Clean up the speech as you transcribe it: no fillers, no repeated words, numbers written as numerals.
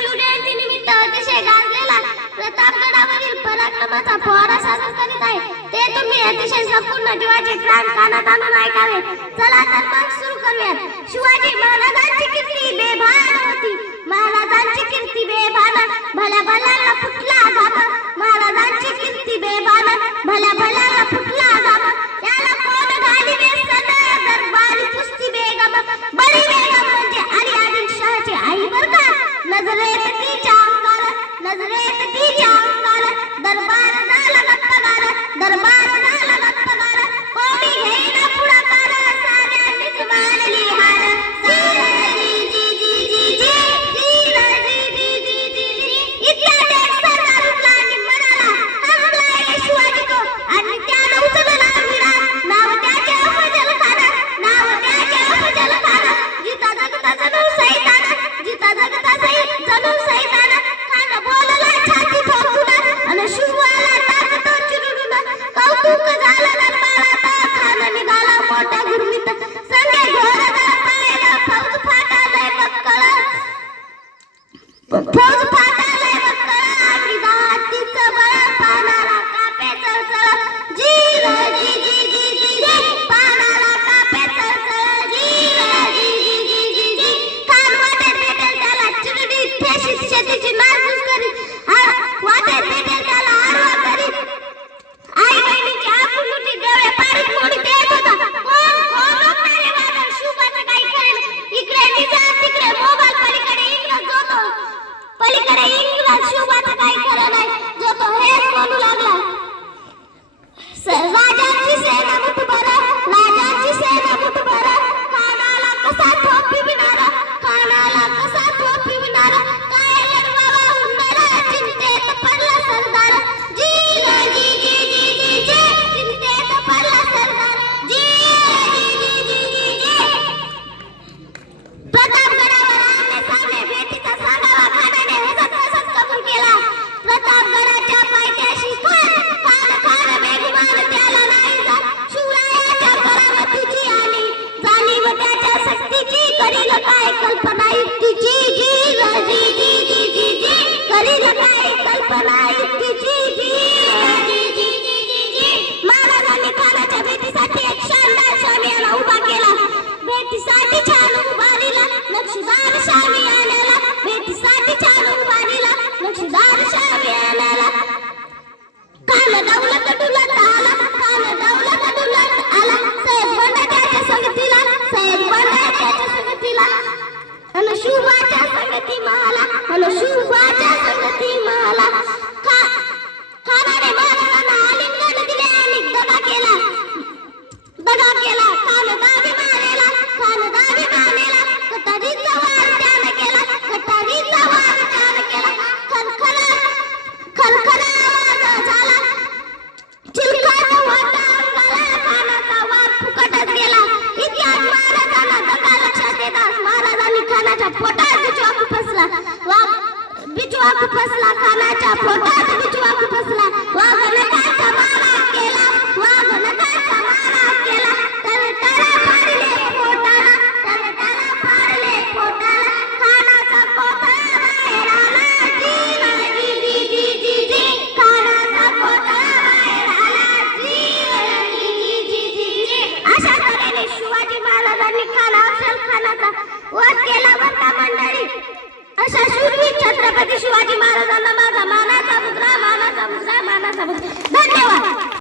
शिवजयंतीनिमित्त अतिशय गाजलेला प्रतापगडावरील पराक्रमाचा पोवाडा सादर करीत आहे ते तुम्ही अतिशय संपूर्ण जीवाचे प्राण कानात आणून ऐकावे. चला तर मग सुरू करूयात. शिवाजी महाराजांची कीर्ती बेभान होती. महाराजांची कीर्ती बेभान भल्या भल्याला फुटला घाम. महाराजांची कीर्ती बेभान भल्या भल्याला फुटला घाम. त्याला कोण घालीवे सन दरबारी कुस्ती बेगम. बडी बेगम म्हणजे अली आदिलशहाची आई बर का. नजरेत तिच्या अंगाला नजरेत तिच्या अंगाला दरबार झाला गप्पगार. दरबार झाला गप्पगार. कोणी घेईना पुढाकार. साऱ्यांनीच मानली हार. फौज फाटालय बक्कळ आणि दातीचं बळ पानाला कापे चळचळ. जी जी जी जी जी जी पानाला कापे चळचळ. जी जी जी जी जी जी कान वाटेत भेटेल त्याला चिरडीत ठेशीत शेतीची नासधूस करीत. वाटेत भेटेल त्याला आडवा करीत. आई बहिणीची आपुलकी डोळे पाडीत मोडीत येत होता. कोण कोण लोकणारे वादळ शुभाचं काही कळेल. इकडे निजाम तिकडे मोबाईल पलीकडे इंग्रज जोतो. पलीकडे इंग्रज शुभाचं काही खरं नाही. जो तो हेच बोलू लागला. राजांची सेना मुठभर. राजांची सेना मुठभर. खानाला कसा ठोपी विणार. खानाला कसा ठोपी विणार. काय लढवावा हुंडर. चिंतेत पडला सरदार. जी जी जी जी जी जी चिंतेत पडला सरदार. जी जी जी जी जी जी प्रतापगडावर आमने सामने भेटीचा सांगावा खानाने हसत हसत कबूल केला. प्रतापगडाच्या पायथ्याशी खान खान बेगुमान त्याला नाही जा. शिवरायाच्या करामतीची आणि जाणीव त्याच्या शक्तीची करील काय कल्पना युक्तीची. जी जी जी जी जी जी करील काय कल्पना युक्तीची. जी जी जी जी जी जी महाराजांनी खानाच्या भेटीसाठी एक शानदार शामियाना उभा केला. भेटीसाठी छान उभारीला नक्षीदार शामियानाला. भेटीसाठी छान उभारीला नक्षीदार शामियानाला. कान दौलत डुलत आला. कान दौलत डुलत आला. साहेब बंड त्याच्या संगतीला. साहेब बंड त्याच्या संगतीला. अन शुभाच्या संगती मला. अन शुभाच्या संगती मला. खानाने महाराजांना आलिंगन दिले आणि दगा केला. दगा केला. खान दावी मानेला. खान दावी मानेला. कटारीचा वार त्याने केला. कटारीचा वार त्याने केला. खलखला खलखला आवाज झाला. चिलखत होता अंगाला. खानाचा वार फुकटच गेला. इतिहास महाराजांना दगा लक्षात येतात महाराजांनी खानाच्या पोटात बिचवा खुपसला. बिचवा खुपसला. खानाच्या पोटात बिचवा खुपसला. वाघ नखाचा मारा केला. वाघ नखाचा मारा केला. तलतला पाडले पोटाला. तलतला पाडले पोटाला. खानाचा कोथळा बाहेर आला. जी जी जी जी जी खानाचा कोथळा बाहेर आला. जी जी जी जी जी अशा तऱ्हेने शिवाजी महाराजांनी खान अफजल खानाचा वध केला बरं मंडळी. अशा शूरवीर छत्रपती शिवाजी महाराजांना माझा मानाचा मुजरा. मानाचा मुजरा. मानाचा मुजरा.